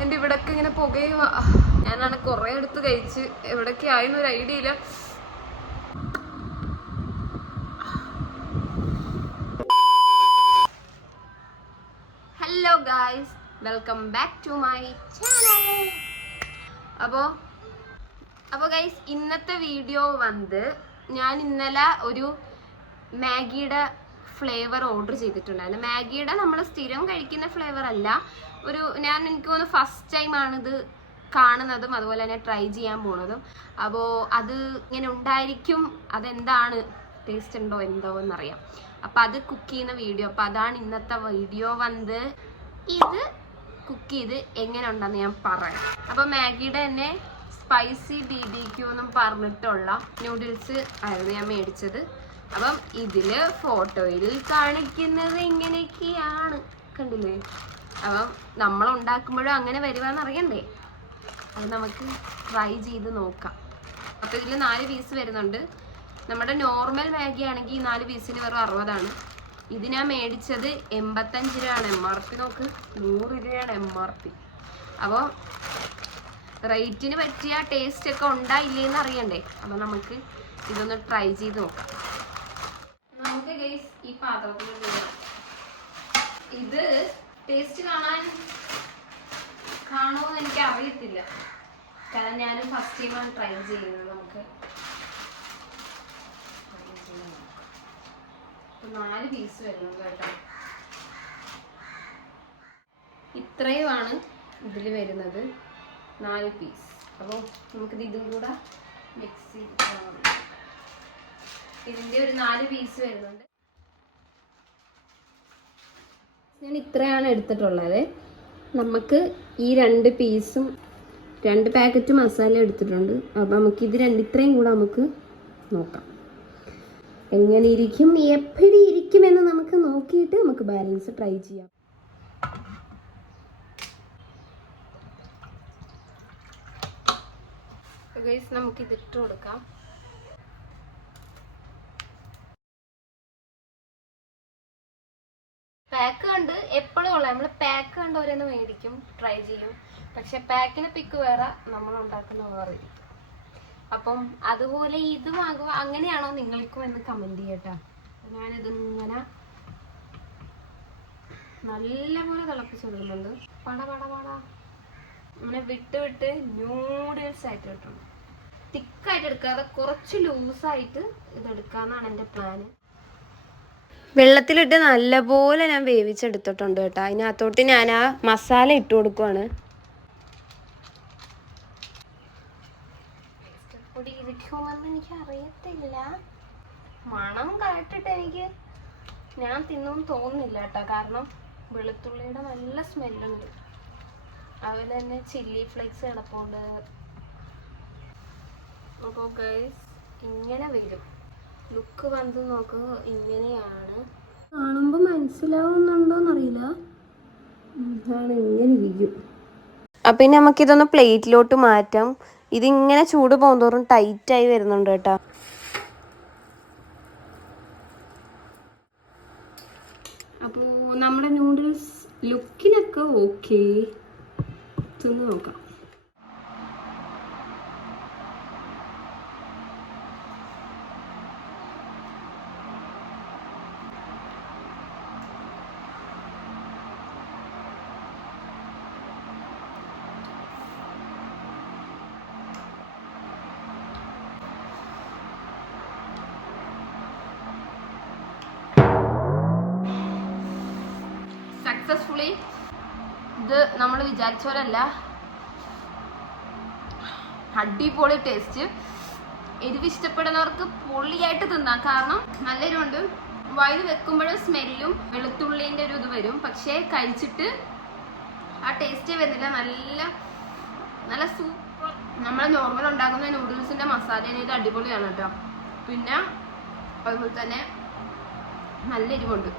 എന്റെ ഇവിടൊക്കെ ഇങ്ങനെ പുകയും ഞാനാണ് കുറേ എടുത്ത് കഴിച്ച് എവിടൊക്കെ ആയെന്ന് ഒരു ഐഡിയ ഇല്ല. Hello guys welcome back to my channel അപ്പോൾ അപ്പോൾ ഗൈസ് ഇന്നത്തെ വീഡിയോ വന്ന് ഞാൻ ഇന്നലെ ഒരു മാഗിയുടെ ഫ്ലേവർ ഓർഡർ ചെയ്തിട്ടുണ്ടായിരുന്നു. മാഗിയുടെ നമ്മൾ സ്ഥിരം കഴിക്കുന്ന ഫ്ലേവർ അല്ല. ഒരു ഞാൻ എനിക്ക് തോന്നുന്നു ഫസ്റ്റ് ടൈമാണ് ഇത് കാണുന്നതും അതുപോലെ തന്നെ ട്രൈ ചെയ്യാൻ പോണതും. അപ്പോൾ അത് ഇങ്ങനെ ഉണ്ടായിരിക്കും. അതെന്താണ്? ടേസ്റ്റ് ഉണ്ടോ? എന്തോ എന്നറിയാം. അപ്പം അത് കുക്ക് ചെയ്യുന്ന വീഡിയോ. അപ്പം അതാണ് ഇന്നത്തെ വീഡിയോ വന്ന് ഇത് കുക്ക് ചെയ്ത് എങ്ങനെ ഉണ്ടെന്ന് ഞാൻ പറയാം. അപ്പം മാഗിയുടെ തന്നെ സ്പൈസി ബി ബി ക്യൂ എന്നും പറഞ്ഞിട്ടുള്ള നൂഡിൽസ് ആയിരുന്നു ഞാൻ മേടിച്ചത്. അപ്പം ഇതിൽ ഫോട്ടോയിൽ കാണിക്കുന്നത് ഇങ്ങനെയൊക്കെയാണ്. കണ്ടില്ലേ? അപ്പം നമ്മൾ ഉണ്ടാക്കുമ്പോഴും അങ്ങനെ വരുവാന്ന് അറിയണ്ടേ? അത് നമുക്ക് ട്രൈ ചെയ്ത് നോക്കാം. അപ്പോൾ ഇതിൽ നാല് പീസ് വരുന്നുണ്ട്. നമ്മുടെ നോർമൽ മാഗി ആണെങ്കിൽ ഈ നാല് പീസിന് വെറും അറുപതാണ്. ഇത് ഞാൻ മേടിച്ചത് എൺപത്തഞ്ച് രൂപയാണ്. എം ആർ പി നോക്ക്. നൂറ് രൂപയാണ് എം ആർ പി അപ്പോൾ റേറ്റിന് പറ്റിയ ടേസ്റ്റ് ഒക്കെ ഉണ്ടായില്ലേന്ന് അറിയണ്ടേ? അപ്പോൾ നമുക്ക് ഇതൊന്ന് ട്രൈ ചെയ്ത് നോക്കാം. നമുക്ക് ഗൈസ് ഈ പാത്രത്തിൽ. ഇത് ടേസ്റ്റ് കാണാൻ കാണുമെന്ന് എനിക്ക് അറിയത്തില്ല. കാരണം ഞാനും ഫസ്റ്റ് ടൈമാണ് ട്രൈ ചെയ്യുന്നത് നമുക്ക്. നാല് പീസ് വരുന്നത് കേട്ടോ. ഇത്രയുമാണ് ഇതിൽ വരുന്നത് നാല് പീസ് അപ്പോൾ നമുക്കിത് ഇതും കൂടെ മിക്സ് ചെയ്ത് ഇതിന്റെ ഒരു നാല് പീസ് വരുന്നുണ്ട്. ഞാൻ ഇത്രയാണ് എടുത്തിട്ടുള്ളത്. നമുക്ക് ഈ രണ്ട് പീസും രണ്ട് പാക്കറ്റ് മസാല എടുത്തിട്ടുണ്ട്. അപ്പം നമുക്ക് ഇത് രണ്ട് ഇത്രയും കൂടെ നമുക്ക് നോക്കാം. എങ്ങനെ ഇരിക്കും എപ്പടി ഇരിക്കുമെന്ന് നമുക്ക് നോക്കിയിട്ട് നമുക്ക് ബാലൻസ് ട്രൈ ചെയ്യാം. ഗൈസ് നമുക്ക് ഇത് ഇട്ട് കൊടുക്കാം പാക്ക് കണ്ട് എപ്പോഴും ഉള്ള നമ്മൾ പാക്ക് കണ്ടവരെന്ന് മേടിക്കും ട്രൈ ചെയ്യും. പക്ഷെ പാക്കിന് പിക്ക് വേറെ നമ്മൾ ഉണ്ടാക്കുന്ന വേറെ. അപ്പം അതുപോലെ ഇത് വാങ്ങുക അങ്ങനെയാണോ നിങ്ങൾക്കും എന്ന് കമന്റ് ചെയ്യട്ടോ. ഞാനിതിങ്ങനെ നല്ലപോലെ തിളപ്പിച്ചെടുക്കുന്നുണ്ട് പട പട പട. ഇങ്ങനെ വിട്ട് വിട്ട് ന്യൂഡിൽസ് ആയിട്ട് കിട്ടണം തിക്കായിട്ട് എടുക്കാതെ കുറച്ച് ലൂസായിട്ട് ഇത് എടുക്കാന്നാണ് എന്റെ പ്ലാന് വെള്ളത്തിലിട്ട് നല്ലപോലെ ഞാൻ വേവിച്ചെടുത്തിട്ടുണ്ട് കേട്ടോ. അതിനകത്തോട്ട് ഞാൻ ആ മസാല ഇട്ട് കൊടുക്കുവാണ്. എനിക്ക് അറിയത്തില്ല മണം കേട്ടിട്ട് എനിക്ക് ഞാൻ തിന്നും തോന്നുന്നില്ല കേട്ടോ. കാരണം വെളുത്തുള്ളിയുടെ നല്ല സ്മെല്ലുണ്ട്. അതുപോലെ തന്നെ ചില്ലി ഫ്ലേക്സ് കിടപ്പുണ്ട്. അപ്പോൾ ഗൈസ് ഇങ്ങനെ വരും. ലുക്ക് വന്ന് നോക്കുക ഇങ്ങനെയാണ്. കാണുമ്പോൾ മനസ്സിലാവുന്നുണ്ടോന്നറിയില്ല. ആണ് ഇങ്ങനെ ഇരിക്കും. അപ്പം ഇനി നമുക്കിതൊന്ന് പ്ലേറ്റിലോട്ട് മാറ്റാം. ഇതിങ്ങനെ ചൂട് പോകുന്നതോറും ടൈറ്റ് ആയി വരുന്നുണ്ട് കേട്ടോ. അപ്പോൾ നമ്മുടെ നൂഡിൽസ് ലുക്കിനൊക്കെ ഓക്കേ തിന്ന് നോക്കാം. സക്സസ്ഫുള്ളി ഇത് നമ്മൾ വിചാരിച്ച പോലല്ല അടിപൊളി ടേസ്റ്റ് എരിവ് ഇഷ്ടപ്പെടുന്നവർക്ക് പൊള്ളിയായിട്ട് തിന്നാം. കാരണം നല്ല എരിവുണ്ട് വയറ് വെക്കുമ്പോഴും സ്മെല്ലും വെളുത്തുള്ളീന്റെ ഒരു ഇത് വരും. പക്ഷേ കഴിച്ചിട്ട് ആ ടേസ്റ്റ് വരുന്നില്ല. നല്ല നല്ല സൂപ്പർ നമ്മൾ നോർമൽ ഉണ്ടാക്കുന്ന നൂഡിൽസിന്റെ മസാല ഇത് അടിപൊളിയാണ് കേട്ടോ. പിന്നെ അതുപോലെ തന്നെ നല്ല എരിവുണ്ട്.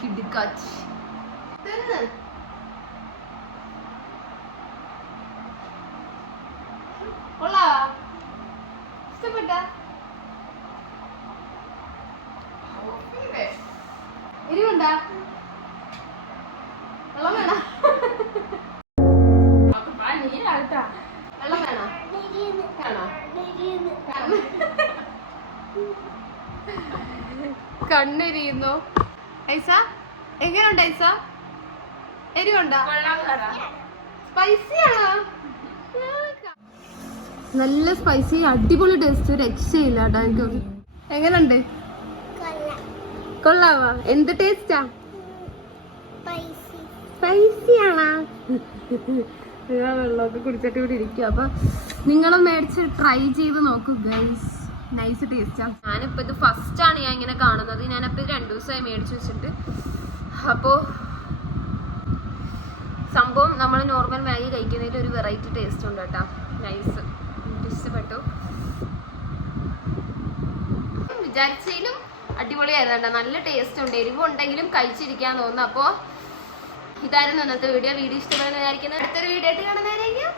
കിടുക്കാച്ചി. തിന്ന് കൊള്ളാവാ? ഇഷ്ടപ്പെട്ട? എരിവുണ്ടാ? കണ്ണെരിയുന്നു. ഐസ എങ്ങനെയുണ്ട് ഐസ? എരിവുണ്ടോ? നല്ല സ്പൈസി അടിപൊളി ടേസ്റ്റ് രക്ഷയില്ല കേട്ടോ എനിക്ക്. എങ്ങനുണ്ട്? കൊള്ളാവാ? എന്ത് ടേസ്റ്റാ സ്പൈസി ആണാ? ഞാൻ വെള്ളമൊക്കെ കുടിച്ചിട്ട് ഇവിടെ ഇരിക്കുക അപ്പൊ നിങ്ങളും മേടിച്ച് ട്രൈ ചെയ്ത് നോക്കൂ ഗൈസ് നൈസ് ടേസ്റ്റാ ഞാനിപ്പോ ഇത് ഫസ്റ്റ് ആണ് ഞാൻ ഇങ്ങനെ കാണുന്നത്. ഞാനപ്പോ ഇത് രണ്ടു ദിവസമായി മേടിച്ചു വെച്ചിട്ട്. അപ്പോ സംഭവം നമ്മൾ നോർമൽ മാഗി കഴിക്കുന്നതിൽ ഒരു വെറൈറ്റി ടേസ്റ്റ് ഉണ്ട് കേട്ടോ. നൈസ് ഇഷ്ടപ്പെട്ടു വിചാരിച്ചതിലും അടിപൊളിയായിരുന്നു കേട്ടോ. നല്ല ടേസ്റ്റ് ഉണ്ട്. എരിവ് ഉണ്ടെങ്കിലും കഴിച്ചിരിക്കാൻ തോന്നുന്നു. അപ്പോൾ ഇതായിരുന്നു ഇന്നത്തെ വീഡിയോ വീഡിയോ ഇഷ്ടപ്പെടുന്ന വിചാരിക്കുന്നത് അടുത്തൊരു വീഡിയോ ആയിട്ട്